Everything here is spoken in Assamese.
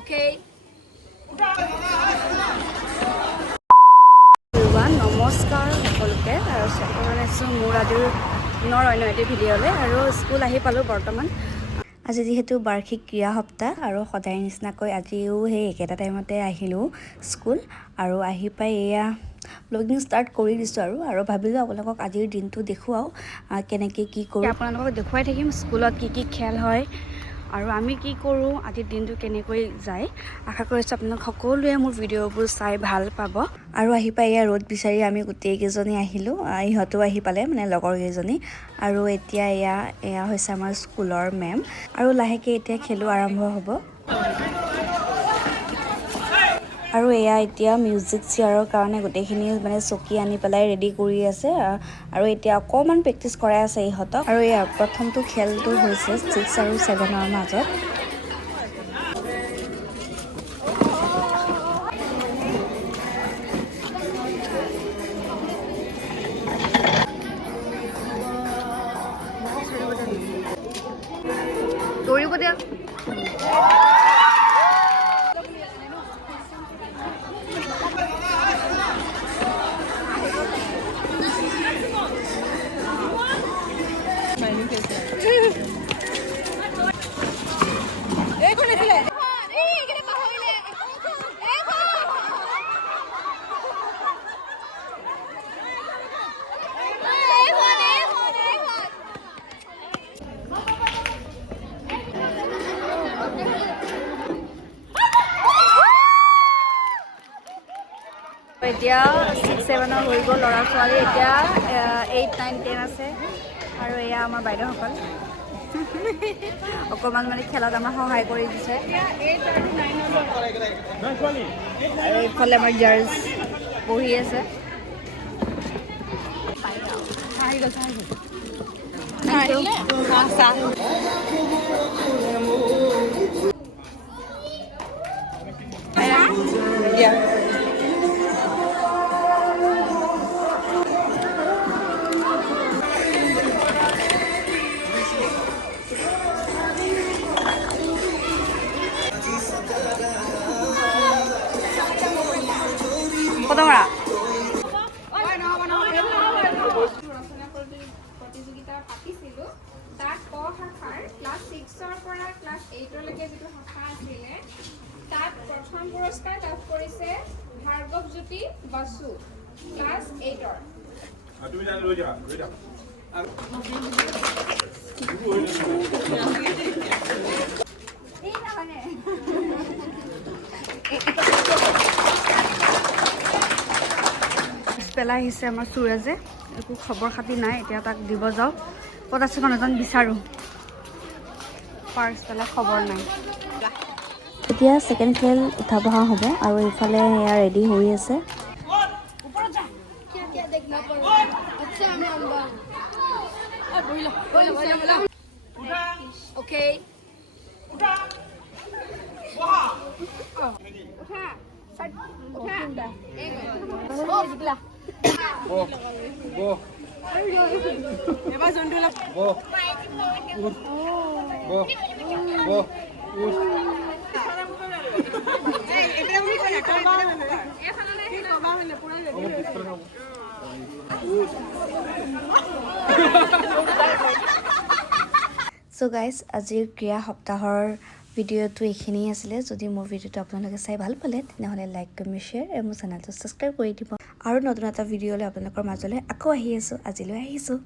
Okay. নমস্কাৰ সকলোকে আৰু স্বাগতম মোৰ আজিৰ দিনৰ অন্য এটি ভিডিঅ'লৈ আৰু স্কুল আহি পালোঁ বৰ্তমান। আজি যিহেতু বাৰ্ষিক ক্ৰীড়া সপ্তাহ আৰু সদায় নিচিনাকৈ আজিও সেই একেটা টাইমতে আহিলোঁ স্কুল আৰু আহি পাই এয়া ব্লগিং ষ্টাৰ্ট কৰি দিছোঁ আৰু ভাবিলোঁ আপোনালোকক আজিৰ দিনটো দেখুৱাওঁ কেনেকৈ কি কৰোঁ। আপোনালোকক দেখুৱাই থাকিম স্কুলত কি খেল হয় আৰু আমি কি কৰোঁ, আজিৰ দিনটো কেনেকৈ যায়। আশা কৰিছোঁ আপোনালোক সকলোৱে মোৰ ভিডিঅ'বোৰ চাই ভাল পাব। আৰু আহি পাই এয়া ৰ'দ বিচাৰি আমি গোটেইকেইজনী আহিলোঁ, ইহঁতো আহি পালে মানে লগৰকেইজনী। আৰু এতিয়া এয়া হৈছে আমাৰ স্কুলৰ মেম আৰু লাহেকৈ এতিয়া খেলো আৰম্ভ হ'ব। আৰু এয়া এতিয়া মিউজিক চেয়াৰৰ কাৰণে গোটেইখিনি মানে চকী আনি পেলাই ৰেডি কৰি আছে আৰু এতিয়া অকণমান প্ৰেক্টিচ কৰাই আছে ইহঁতক। আৰু এয়া প্ৰথমটো খেলটো হৈছে 6 আৰু 7ৰ মাজত। দৌৰিব দিয়া। এতিয়া 6, 7ৰ হৈ গ'ল ল'ৰা ছোৱালী, এতিয়া 8, 9, 10 আছে। আৰু এয়া আমাৰ বাইদেউসকল অকণমান মানে খেলত আমাক সহায় কৰি দিছে। এইফালে আমাৰ জাৰ্জ বহি আছে। কদমৰা প্ৰতিযোগিতা পাতিছিলোঁ। তাত ক শাখাৰ ক্লাছ 6ৰ পৰা ক্লাছ 8লৈকে যিটো শাখা আছিলে তাত প্ৰথম পুৰস্কাৰ লাভ কৰিছে ভাৰ্গৱজ্যোতি বাসু ক্লাছ 8ৰ। পেলাই আহিছে আমাৰ সুৰজে, একো খবৰ খাতি নাই। এতিয়া তাক দিব যাওঁ, ক'ত আছে মানুহজন বিচাৰোঁ, পাৰ্চ পেলাই খবৰ নাই। এতিয়া ছেকেণ্ড খেল উঠা বহা হ'ব আৰু এইফালে এয়া ৰেডি হৈ আছে। চ' গাইজ, আজিৰ ক্ৰীড়া সপ্তাহৰ ভিডিঅ'টো এইখিনিয়ে আছিলে। যদি মোৰ ভিডিঅ'টো আপোনালোকে চাই ভাল পালে তেনেহ'লে লাইক, কমেণ্ট, শ্বেয়াৰ আৰু মোৰ চেনেলটো ছাবস্ক্ৰাইব কৰি দিব। আৰু নতুন এটা ভিডিঅ'লৈ আপোনালোকৰ মাজলৈ আকৌ আহি আছোঁ। আজিলৈ আহিছোঁ।